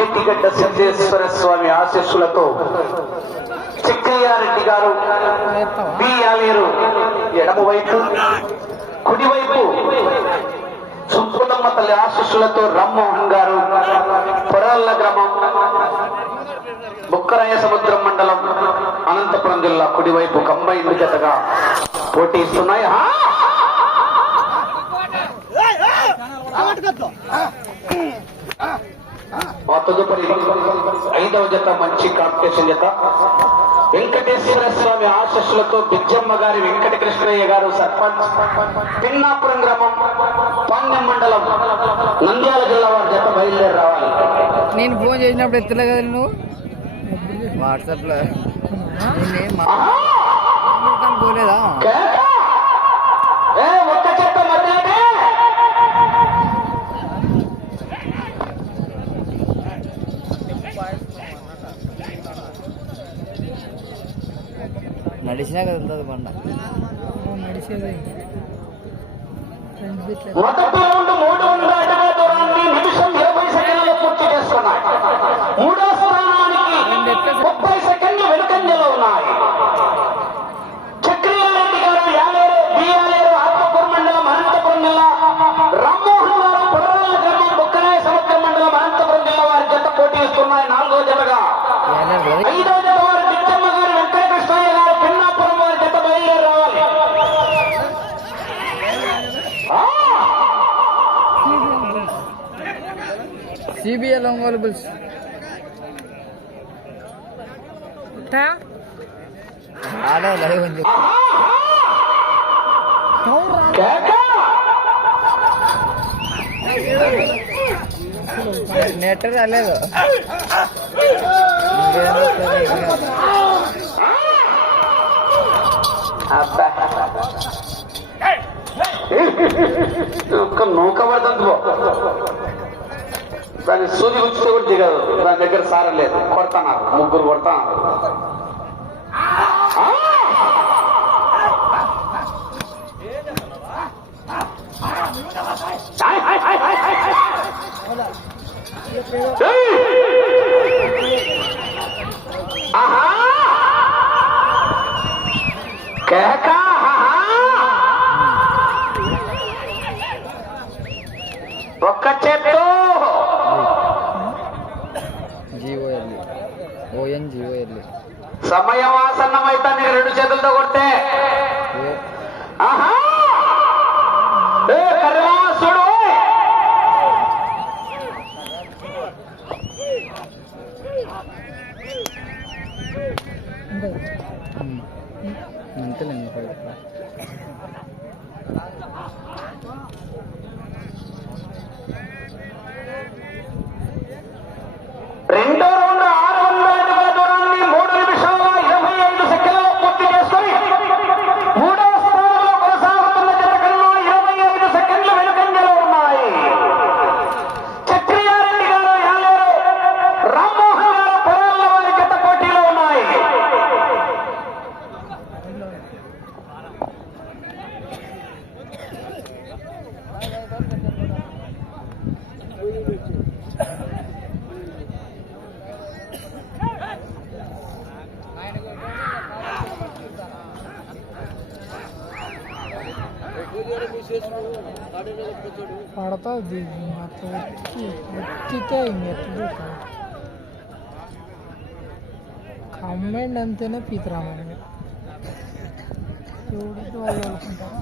ఏటిగడ్డ సిద్ధేశ్వర స్వామి ఆశీస్సులతో చిక్కయ్యారెడ్డి గారు బి ఆలేరు ఎడమవైపు కుడివైపు సుబ్బులమ్మ తల్లి ఆశీస్సులతో రమ్మోహన్ గారు పొరాళ్ళ గ్రామం. బుక్కరాయ సముద్రం మండలం అనంతపురం జిల్లా కుడివైపు కంబైండ్ జతగా పోటీ ఇస్తున్నాయి. తదుపరి ఐదవ జత మంచి కాంపిటీషన్ జత. వెంకటేశ్వర స్వామి ఆశస్సులతో బిజ్జమ్మ గారి వెంకట కృష్ణయ్య గారు సర్పంచ్. పిన్నాపురం గ్రామం పాండ్యం మండలం నంద్యాల జిల్లా వారి జత బయలుదేరి రావాలి. నేను ఫోన్ చేసినప్పుడు ఎత్తలే కదా నువ్వు? వాట్సాప్లో నేనేం ఆహా! మాట్లాడటానికి పోలేదా? నడిచినా కదా ఉంటుంది బండ నడిచేది. ఆడే లైవ్ ఉంది కేక! నెట్ రాలేదు. ఒక్క నూక పడుతుంది దాన్ని సూది గుచ్చితే కూడా దిగదు. దాని దగ్గర సారలేదు కొడతాను ముగ్గురు కొడతాను ఆహా! కేక ఒక్క చేత్తో సమయం ఆసన్నమైతే రెండు చేతులతో పడతావు దిగి మాకు ఎత్తి ఎత్తితే ఇంకెత్తదు కంబైండ్ అంతేనే పీతరామని ఎవరికి వాళ్ళు అనుకుంటారా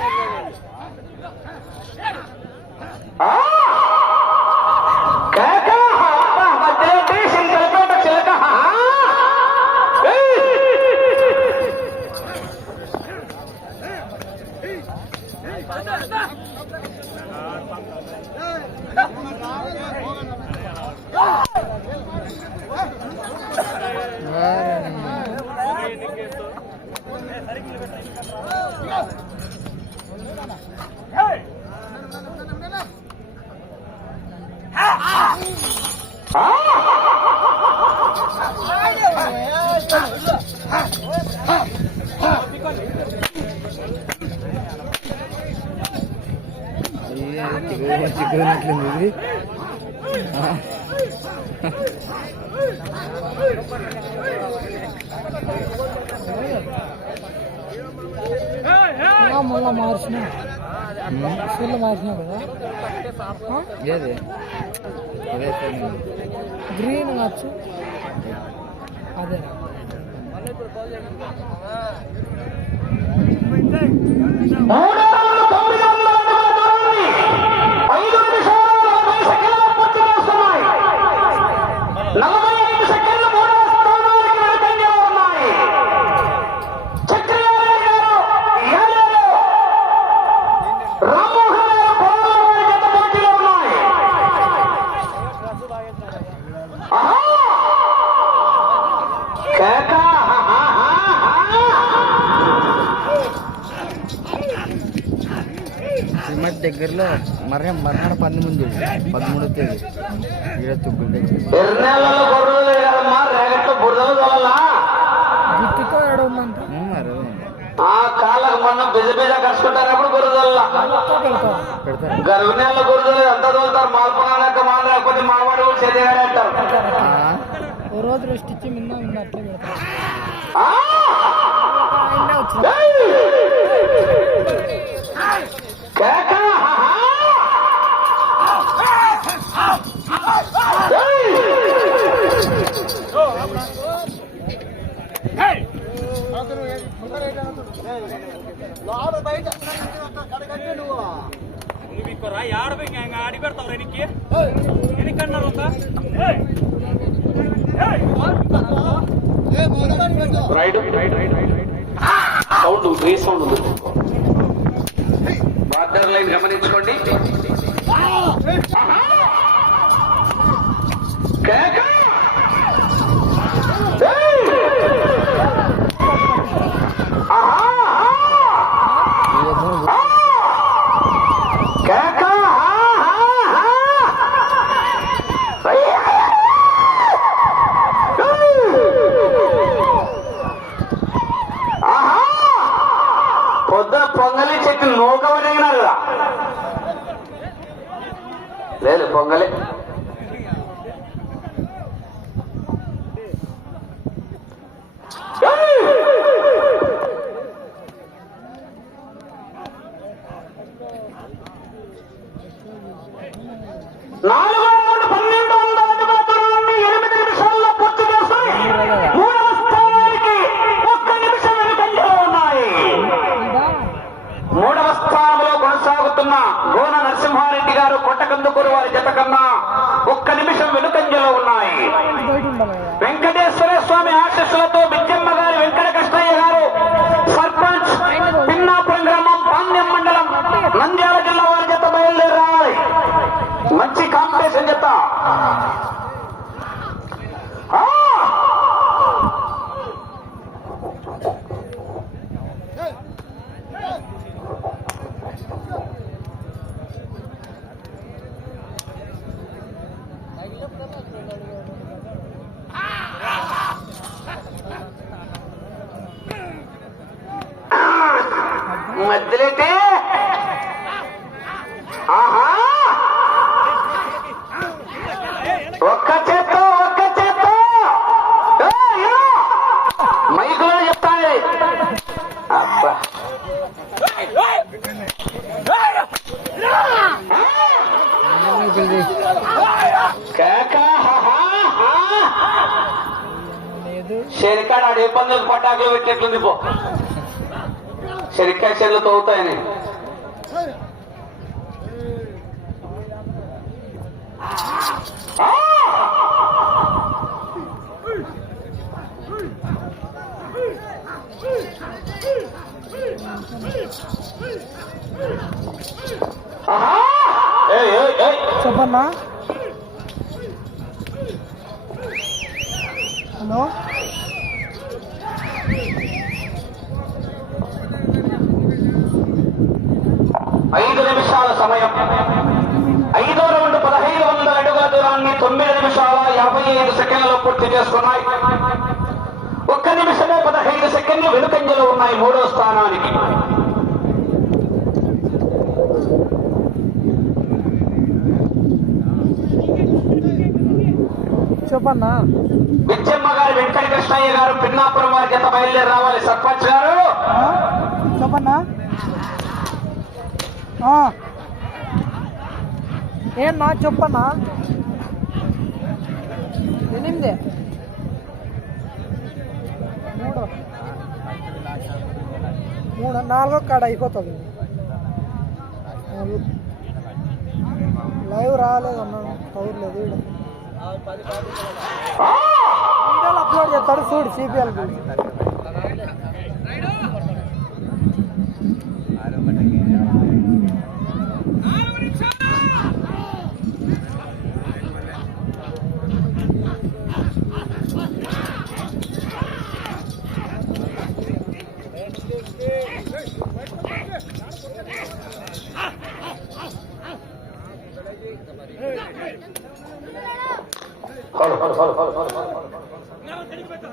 ఆ! ఆ! చిగురు చిగురునట్లుంది ఇది ఆ. ఆ, మళ్ళా మార్చిన మార్చిన కదా? ఏది. గ్రీన్ వచ్చు అదే మూడు దగ్గరలో మర్ర మర్నాడు పంది ముందు పదమూడో తేదీ. ఈడ తుగ్గుల దగ్గర గుర్తుతో ఏడ ఉందంట. ఉమ్, మరి కాళ్ళకు మొన్న బిజ బిజ కలుసుకుంటారప్పుడు గొర్రెదల్లా మొత్తం పెడతారు. పెడతారు గర్భిణీల గొర్రెలు అంతా తోలుతారు? మాల్పొనాక మాల్ లేకపోతే మావాడు కూడా చేతిగానే అంటారు. ఆ, ఓ రోజు రెస్ట్ ఇచ్చి మిన్న ఉన్న లోపల బయట. కడగంటే నువ్వు నువ్వు ఇక్కరా ఆడపోయి ఆడి పెడతావు ఎనికి ఎనికన్నారు రైట్ సౌండ్ గ్రీ సౌండ్ ఉంది? బార్డర్ లైన్ గమనించుకోండి. కేక! పొంగలి పిలిచి కేక ఆడు ఏ పందులకు పటాకులు పెట్టేట్లుంది పో. శరికాయ చెల్లు తవ్వుతాయని. అమ్మా. హలో. ఐదు నిమిషాల సమయం. ఐదో రౌండ్ పదహైదు వందల అడుగుల దూరాన్ని తొమ్మిది నిమిషాల యాభై ఐదు సెకండ్లలో పూర్తి చేసుకున్నాయి. ఒక్క నిమిషమే పదహైదు సెకండ్లు వెనుకంజలో ఉన్నాయి మూడో స్థానానికి. చెప్పన్నా? బిచ్చమ్మ గారు వెంకట కృష్ణయ్య గారు పిన్నాపురం వారి జత బయలుదేరి రావాలి. సర్పంచ్ గారు? చెప్పన్నా. ఏమన్నా చెప్పన్నా? ఎనిమిది. మూడు. మూడు నాలుగో కాడ అయిపోతుంది. లైవ్ రాలేదన్నా కవర్ లేదు ఈడ. వీడియోలు అప్లోడ్ చేస్తాడు చూడు CPL hello, hello, hello, hello, hello, hello.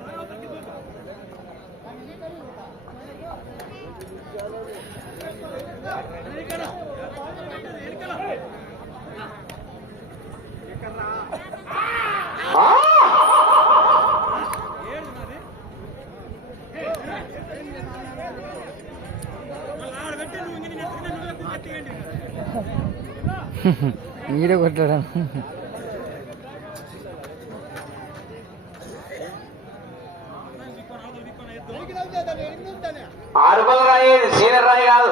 ఆ! మీరే కొట్టాడు ఆరుపల రాయి ఇది సీనియర్ రాయి కాదు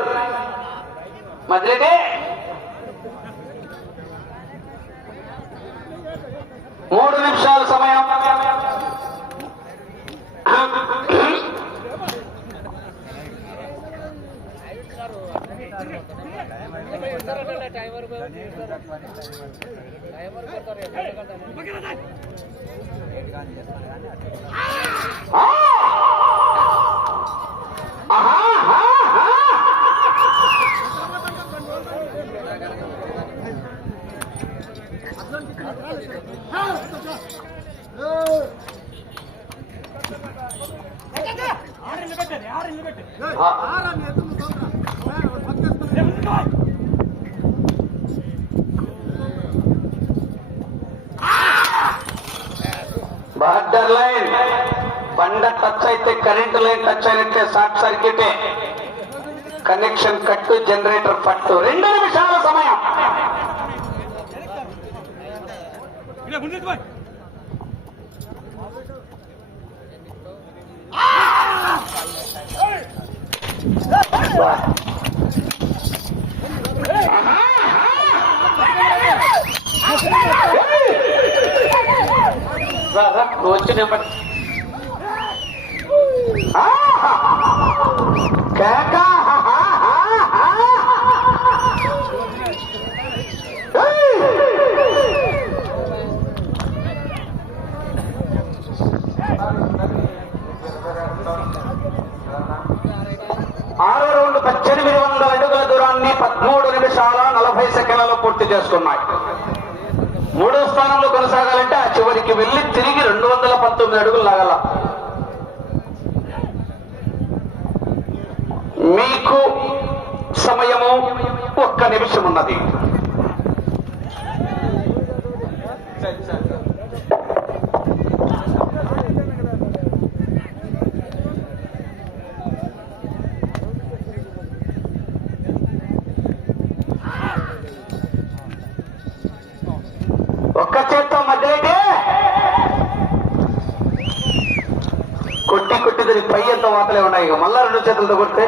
మధ్యలోనే మూడు నిమిషాల సమయం ఆ! ఆహా, ఆహా, ఆహా. ఆరు ఇల్లు పెట్టండి ఆరు ఇల్లు బార్డర్ లైన్ బండ టచ్ అయితే కరెంట్ లైన్ టచ్ అయితే షార్ట్ సర్క్యూటే కనెక్షన్ కట్టు జనరేటర్ పట్టు రెండు నిమిషాల సమయం. నువ్వు వచ్చి నిలబడి. మూడు నిమిషాల నలభై సెకండ్లలో పూర్తి చేసుకున్నాయి. మూడో స్థానంలో కొనసాగాలంటే ఆ చివరికి వెళ్ళి తిరిగి రెండు వందల పంతొమ్మిది అడుగులు లాగల. మీకు సమయము ఒక్క నిమిషం ఉన్నది. చేతులతో కొడితే?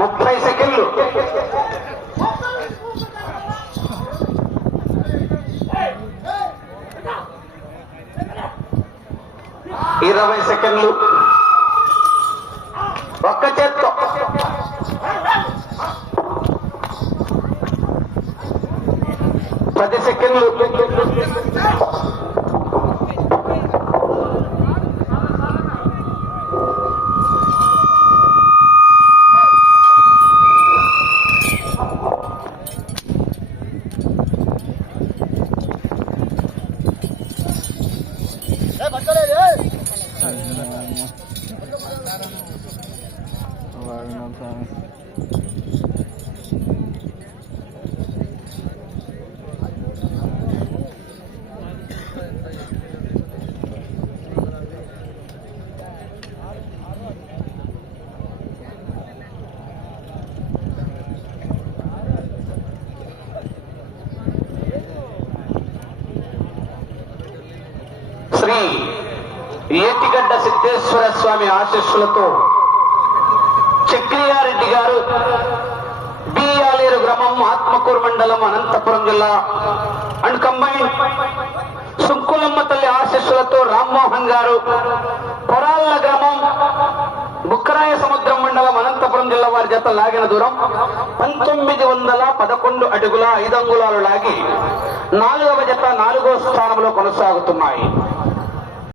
ముప్పై సెకండ్లు. ఇరవై సెకండ్లు. ఒక్క చేత్తో. పది సెకండ్లు. Tawagin ng ఏటిగడ్డ సిద్ధేశ్వర స్వామి ఆశీస్సులతో చక్రియారెడ్డి గారు బియ్యాలేరు గ్రామం ఆత్మకూరు మండలం అనంతపురం జిల్లా అండ్ కంబైన్ సుంకులమ్మ తల్లి ఆశీస్సులతో రామ్మోహన్ గారు పొరాళ్ళ గ్రామం బుక్కరాయ సముద్రం మండలం అనంతపురం జిల్లా వారి జత లాగిన దూరం పంతొమ్మిది వందల పదకొండు అడుగుల ఐదు అంగుళాలు లాగి నాలుగవ జత నాలుగో స్థానంలో కొనసాగుతున్నాయి.